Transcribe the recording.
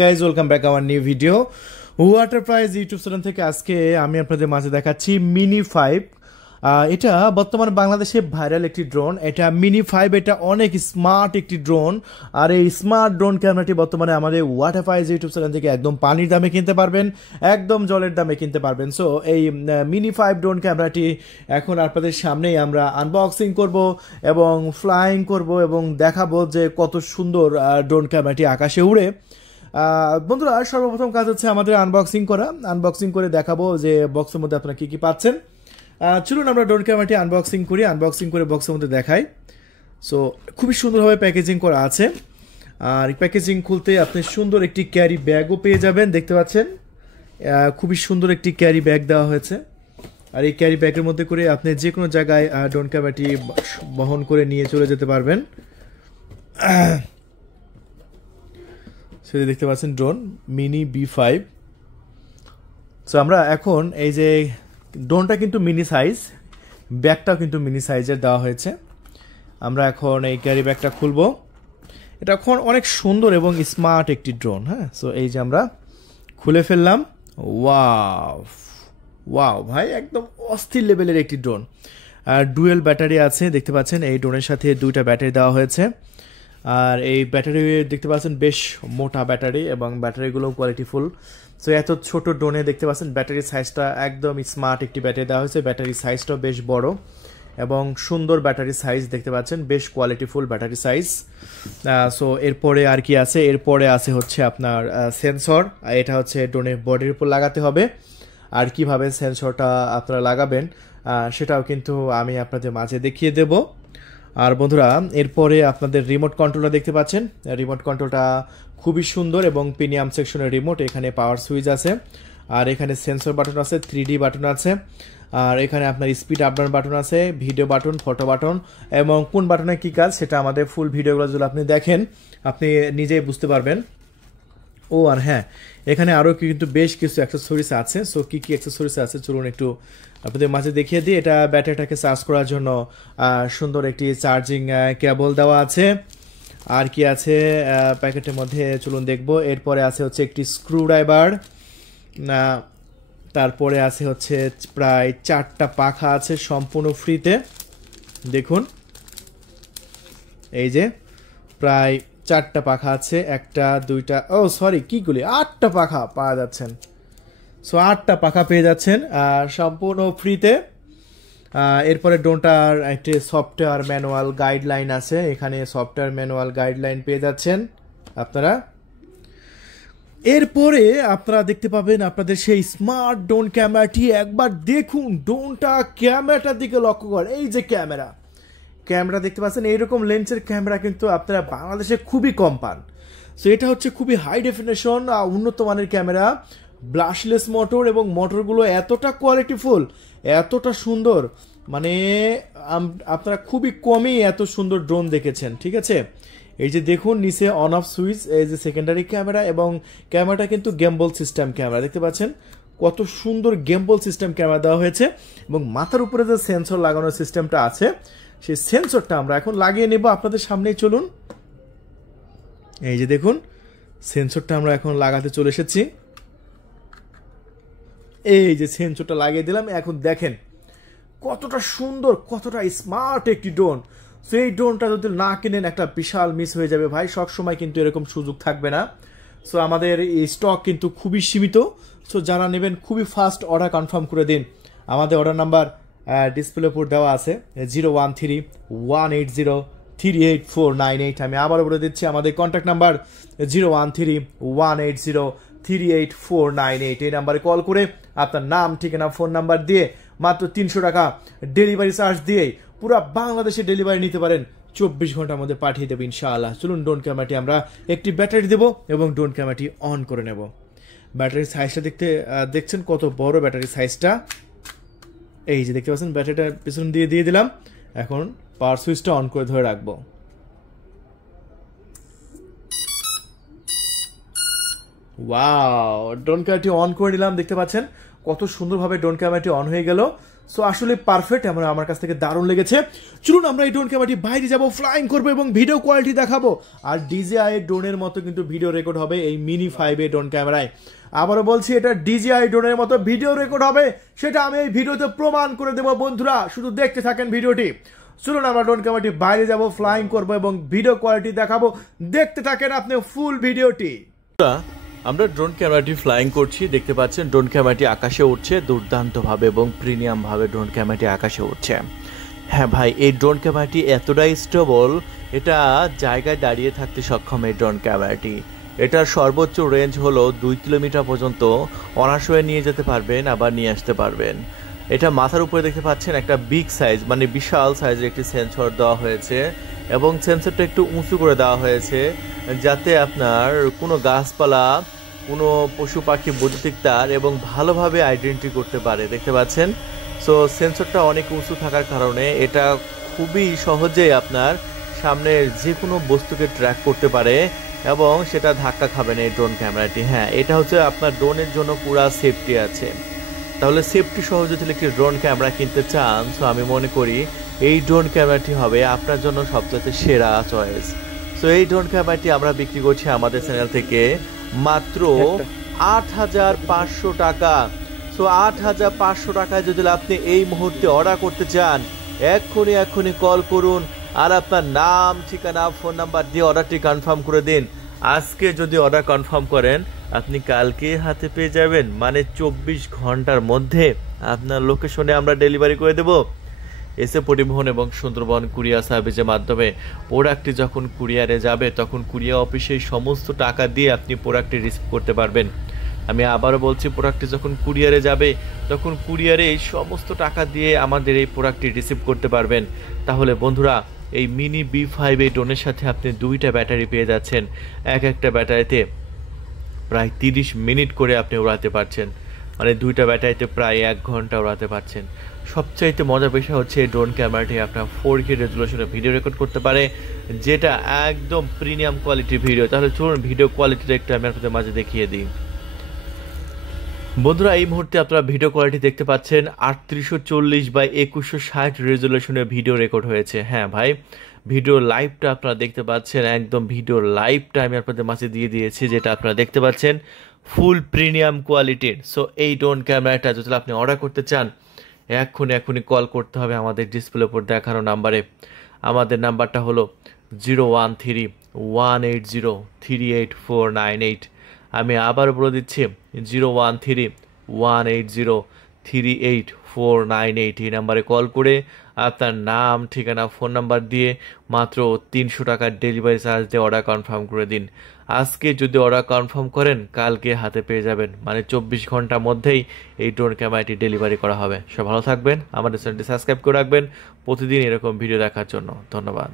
Guys welcome back our new video water prize YouTube channel থেকে। আজকে আমি আপনাদের মাঝে দেখাচ্ছি মিনি 5। এটা বর্তমানে বাংলাদেশে ভাইরাল একটি ড্রোন। এটা মিনি 5, এটা অনেক স্মার্ট একটি ড্রোন। আর এই স্মার্ট ড্রোন ক্যামেরাটি বর্তমানে আমাদের ওয়াটার প্রাইজ ইউটিউব চ্যানেল থেকে একদম পানির দামে কিনতে পারবেন, একদম জলের দামে কিনতে পারবেন। সো এই মিনি 5 ড্রোন ক্যামেরাটি এখন আপনাদের সামনেই আমরা আনবক্সিং করব এবং ফ্লাইং করব এবং দেখাবো যে কত সুন্দর ড্রোন ক্যামেরাটি আকাশে উড়ে। বন্ধুরা, সর্বপ্রথম কাজ হচ্ছে আমাদের আনবক্সিং করা। আনবক্সিং করে দেখাবো যে বক্সের মধ্যে আপনারা কি কি পাচ্ছেন। চলুন আমরা ড্রোন ক্যামেরাটি আনবক্সিং করি। আনবক্সিং করে বক্সের মধ্যে দেখাই। সো খুবই সুন্দরভাবে প্যাকেজিং করা আছে। আর প্যাকেজিং খুলতে আপনি সুন্দর একটি ক্যারি ব্যাগও পেয়ে যাবেন, দেখতে পাচ্ছেন। খুবই সুন্দর একটি ক্যারি ব্যাগ দেওয়া হয়েছে। আর এই ক্যারি ব্যাগের মধ্যে করে আপনি যে কোনো জায়গায় ড্রোন ক্যামেরাটি বহন করে নিয়ে চলে যেতে পারবেন। সেটা দেখতে পাচ্ছেন ড্রোন মিনি B5। সো আমরা এখন এই যে ড্রোনটা কিন্তু মিনি সাইজ, ব্যাগটাও কিন্তু মিনি সাইজের দেওয়া হয়েছে। আমরা এখন এই ক্যারি ব্যাগটা খুলবো। এটা এখন অনেক সুন্দর এবং স্মার্ট একটি ড্রোন। হ্যাঁ, সো এই যে আমরা খুলে ফেললাম। ওয়াও ওয়াও ভাই, একদম অস্থির লেভেলের একটি ড্রোন। আর ডুয়েল ব্যাটারি আছে, দেখতে পাচ্ছেন। এই ড্রোনের সাথে দুইটা ব্যাটারি দেওয়া হয়েছে। আর এই ব্যাটারি দেখতে পাচ্ছেন বেশ মোটা ব্যাটারি এবং ব্যাটারিগুলো কোয়ালিটিফুল। সো এত ছোট ড্রোনে দেখতে পাচ্ছেন ব্যাটারি সাইজটা একদম স্মার্ট একটি ব্যাটারি দেওয়া হয়েছে। ব্যাটারি সাইজটাও বেশ বড় এবং সুন্দর ব্যাটারি সাইজ দেখতে পাচ্ছেন, বেশ কোয়ালিটিফুল ব্যাটারি সাইজ। সো এরপরে আর কি আছে, এরপরে আছে হচ্ছে আপনার সেন্সর। এটা হচ্ছে ড্রোনের বডির উপর লাগাতে হবে। আর কিভাবে সেন্সরটা আপনারা লাগাবেন সেটাও কিন্তু আমি আপনাদের মাঝে দেখিয়ে দেব। আর বন্ধুরা, এরপরে আপনাদের রিমোট কন্ট্রোলটা দেখতে পাচ্ছেন। রিমোট কন্ট্রোলটা খুবই সুন্দর এবং প্রিমিয়াম সেকশনের রিমোট। এখানে পাওয়ার সুইচ আছে, আর এখানে সেন্সর বাটন আছে, 3D বাটন আছে, আর এখানে আপনার স্পিড আপ ডাউন বাটন আছে, ভিডিও বাটন, ফটো বাটন এবং কোন বাটনে কী কাজ সেটা আমাদের ফুল ভিডিওগুলো যদি আপনি দেখেন আপনি নিজেই বুঝতে পারবেন। ও আর হ্যাঁ, এখানে আরও কিন্তু বেশ কিছু অ্যাক্সেসরিজ আছে। সো কী কী অ্যাক্সেসরিজ আছে চলুন একটু আপনাদের মাঝে দেখিয়ে দিই। এটা ব্যাটারিটাকে চার্জ করার জন্য সুন্দর একটি চার্জিং কেবল দেওয়া আছে। আর কি আছে প্যাকেটের মধ্যে চলুন দেখব। এরপরে আছে হচ্ছে একটি স্ক্রু ড্রাইভার। তারপরে আছে হচ্ছে প্রায় 4টা পাখা আছে সম্পূর্ণ ফ্রিতে। দেখুন এই যে প্রায় 4টা পাখা আছে, 1টা 2টা, ও সরি কীগুলি 8টা পাখা পাওয়া যাচ্ছেন। সো 8টা পাখা পেয়ে যাচ্ছেন সম্পূর্ণ ফ্রিতে। এরপরে ড্রোনটার একটি সফটওয়্যার ম্যানুয়াল গাইডলাইন আছে। এখানে সফটওয়্যার ম্যানুয়াল গাইডলাইন পেয়ে যাচ্ছেন আপনারা। এরপরে আপনারা দেখতে পাবেন আপনাদের সেই স্মার্ট ড্রোন ক্যামেরাটি। একবার দেখুন ড্রোনটা, ক্যামেরাটার দিকে লক্ষ্য করেন। এই যে ক্যামেরা দেখতে পাচ্ছেন, এইরকম লেন্সের ক্যামেরা কিন্তু আপনারা বাংলাদেশে খুবই কম পান। সো এটা হচ্ছে খুবই হাই ডেফিনেশন উন্নত মানের ক্যামেরা, ব্রাশলেস মোটর এবং মোটরগুলো এতটা কোয়ালিটিফুল, এতটা সুন্দর, মানে আপনারা খুবই কমই এত সুন্দর ড্রোন দেখেছেন। ঠিক আছে, এই যে দেখুন নিচে অন অফ সুইচ, এই যে সেকেন্ডারি ক্যামেরা এবং ক্যামেরাটা কিন্তু গেম্বল সিস্টেম ক্যামেরা, দেখতে পাচ্ছেন কত সুন্দর গেম্বল সিস্টেম ক্যামেরা দেওয়া হয়েছে। এবং মাথার উপরে যে সেন্সর লাগানোর সিস্টেমটা আছে সেই সেন্সরটা আমরা এখন লাগিয়ে নেব আপনাদের সামনেই। চলুন এই যে দেখুন সেন্সরটা আমরা এখন লাগাতে চলে এসেছি। এই যে সেন্সরটা লাগিয়ে দিলাম। এখন দেখেন কতটা সুন্দর, কতটা স্মার্ট একটি ড্রোন। সো এই ড্রোনটা যদি না কিনেন একটা বিশাল মিস হয়ে যাবে ভাই। সব সময় কিন্তু এরকম সুযোগ থাকবে না। সো আমাদের এই স্টক কিন্তু খুবই সীমিত। সো যারা নেবেন খুবই ফাস্ট অর্ডার কনফার্ম করে দিন। আমাদের অর্ডার নাম্বার ডিসপ্লে উপর দেওয়া আছে 013-180-38498। আমি আবারও বলে দিচ্ছি আমাদের কন্ট্যাক্ট নাম্বার 013-180-38498। এই নাম্বারে কল করে আপনার নাম, ঠিকানা, ফোন নাম্বার দিয়ে মাত্র 300 টাকা ডেলিভারি চার্জ দিয়ে পুরো বাংলাদেশে ডেলিভারি নিতে পারেন। 24 ঘন্টার মধ্যে পাঠিয়ে দেবো ইনশাআল্লাহ। চলুন ড্রোন ক্যামেরাটি আমরা একটি ব্যাটারি দেবো এবং ড্রোন ক্যামেরাটি অন করে নেব। ব্যাটারির সাইজটা দেখছেন কত বড় ব্যাটারি সাইজটা। এই যে দেখতে পাচ্ছেন ব্যাটারিটা পিছন দিয়ে দিলাম। এখন পাওয়ার সুইচটা অন করে ধরে রাখবো। ওয়াও, ড্রোন ক্যামেরাটি অন করে নিলাম। দেখতে পাচ্ছেন কত সুন্দরভাবে ড্রোন ক্যামেরাটি অন হয়ে গেল। সো আসলে পারফেক্ট, আমার কাছ থেকে দারুণ লেগেছে। চলুন আমরা এই ড্রোন ক্যামেরাটি বাইরে যাব, ফ্লাইং করবো এবং ভিডিও কোয়ালিটি দেখাবো। আর DJI ড্রোনের মতো কিন্তু ভিডিও রেকর্ড হবে এই মিনি 5A ড্রোন ক্যামেরায়। আবারও বলছি, এটা DJI ড্রোনের মতো ভিডিও রেকর্ড হবে, সেটা আমি এই ভিডিওতে প্রমাণ করে দেবো। বন্ধুরা শুধু দেখতে থাকেন ভিডিওটি। চলুন আমরা ড্রোন ক্যামেরাটি বাইরে যাব, ফ্লাইং করবো এবং ভিডিও কোয়ালিটি দেখাবো। দেখতে থাকেন আপনি ফুল ভিডিওটি। আমরা ড্রোন ক্যামেরাটি ফ্লাইং করছি, দেখতে পাচ্ছেন ড্রোন ক্যামেরাটি আকাশে উঠছে দুর্দান্তভাবে এবং প্রিমিয়ামভাবে ড্রোন ক্যামেরাটি আকাশে উঠছে। হ্যাঁ ভাই, এই ড্রোন ক্যামেরাটি এতটাই স্টেবল, এটা জায়গায় দাঁড়িয়ে থাকতে সক্ষম এই ড্রোন ক্যামেরাটি। এটার সর্বোচ্চ রেঞ্জ হলো 2 কিলোমিটার পর্যন্ত অনায়াসে নিয়ে যেতে পারবেন, আবার নিয়ে আসতে পারবেন। এটা মাথার উপরে দেখতে পাচ্ছেন একটা বিগ সাইজ, মানে বিশাল সাইজের একটি সেন্সর দেওয়া হয়েছে এবং সেন্সরটা একটু উঁচু করে দেওয়া হয়েছে যাতে আপনার কোনো গাছপালা, কোনো পশু পাখি, বৈদ্যুতিক তার এবং ভালোভাবে আইডেন্টিটি করতে পারে, দেখতে পাচ্ছেন। সো সেন্সরটা অনেক উঁচু থাকার কারণে এটা খুবই সহজেই আপনার সামনের যে কোনো বস্তুকে ট্র্যাক করতে পারে এবং সেটা ধাক্কা খাবে না এই ড্রোন ক্যামেরাটি। হ্যাঁ, এটা হচ্ছে আপনার ড্রোনের জন্য পুরা সেফটি আছে। তাহলে সেফটি সহ যদি একটি ড্রোন ক্যামেরা কিনতে চান, সো আমি মনে করি এই ড্রোন ক্যামেরাটি হবে আপনার জন্য সবচেয়ে সেরা চয়েস। সো এই ড্রোন ক্যামেরাটি আমরা বিক্রি করছি আমাদের চ্যানেল থেকে মাত্র 8,500 টাকা। সো 8,500 টাকায় যদি আপনি এই মুহূর্তে অর্ডার করতে চান, এক্ষুনি কল করুন আর আপনার নাম, ঠিকানা, ফোন নাম্বার দিয়ে অর্ডারটি কনফার্ম করে দিন। আজকে যদি অর্ডার কনফার্ম করেন, আপনি কালকে হাতে পেয়ে যাবেন, মানে 24 ঘন্টার মধ্যে আপনার লোকেশনে আমরা ডেলিভারি করে দেব। এসে পরিবহন এবং সুন্দরবন কুরিয়ার সার্ভিসের মাধ্যমে প্রোডাক্টটি যখন কুরিয়ারে যাবে, তখন কুরিয়ার অফিসে সমস্ত টাকা দিয়ে আপনি প্রোডাক্টটি রিসিভ করতে পারবেন। আমি আবারও বলছি, প্রোডাক্টটি যখন কুরিয়ারে যাবে, তখন কুরিয়ারে এই সমস্ত টাকা দিয়ে আমাদের এই প্রোডাক্টটি রিসিভ করতে পারবেন। তাহলে বন্ধুরা, এই মিনি B5 ড্রোনের সাথে আপনি 2টা ব্যাটারি পেয়ে যাচ্ছেন। একটা ব্যাটারিতে প্রায় 30 মিনিট করে আপনি উড়াতে পারছেন, মানে 2টা ব্যাটারিতে প্রায় 1 ঘন্টা উড়াতে পারছেন। সবচাইতে মজার বিষয় হচ্ছে এই ড্রোন ক্যামেরাটি আপনার 4K রেজুলেশনে ভিডিও রেকর্ড করতে পারে, যেটা একদম প্রিমিয়াম কোয়ালিটির ভিডিও। তাহলে চলুন ভিডিও কোয়ালিটিটা একটু আমি আপনাদের মাঝে দেখিয়ে দিই। বন্ধুরা, এই মুহূর্তে আপনারা ভিডিও কোয়ালিটি দেখতে পাচ্ছেন 3840x2160 রেজুলেশনে ভিডিও রেকর্ড হয়েছে। হ্যাঁ ভাই, ভিডিও লাইভটা আপনারা দেখতে পাচ্ছেন, একদম ভিডিও লাইভটা আমি আপনাদের মাঝে দিয়ে দিয়েছি, যেটা আপনারা দেখতে পাচ্ছেন ফুল প্রিমিয়াম কোয়ালিটির। সো এই ড্রোন ক্যামেরাটা যদি আপনি অর্ডার করতে চান, এক্ষুনি কল করতে হবে আমাদের ডিসপ্লে উপর দেখানো নাম্বারে। আমাদের নাম্বারটা হলো 013-180-38498। আমি আবার বলে দিচ্ছি 013-180-38498। এই নাম্বারে কল করে আপনার নাম, ঠিকানা, ফোন নাম্বার দিয়ে মাত্র 300 টাকার ডেলিভারি চার্জ দিয়ে অর্ডার কনফার্ম করে দিন। আজকে যদি অর্ডার কনফার্ম করেন, কালকে হাতে পেয়ে যাবেন, মানে 24 ঘন্টার মধ্যেই এই ড্রোন ক্যামেরাটি ডেলিভারি করা হবে। সব ভালো থাকবেন, আমাদের চ্যানেলটি সাবস্ক্রাইব করে রাখবেন প্রতিদিন এরকম ভিডিও দেখার জন্য। ধন্যবাদ।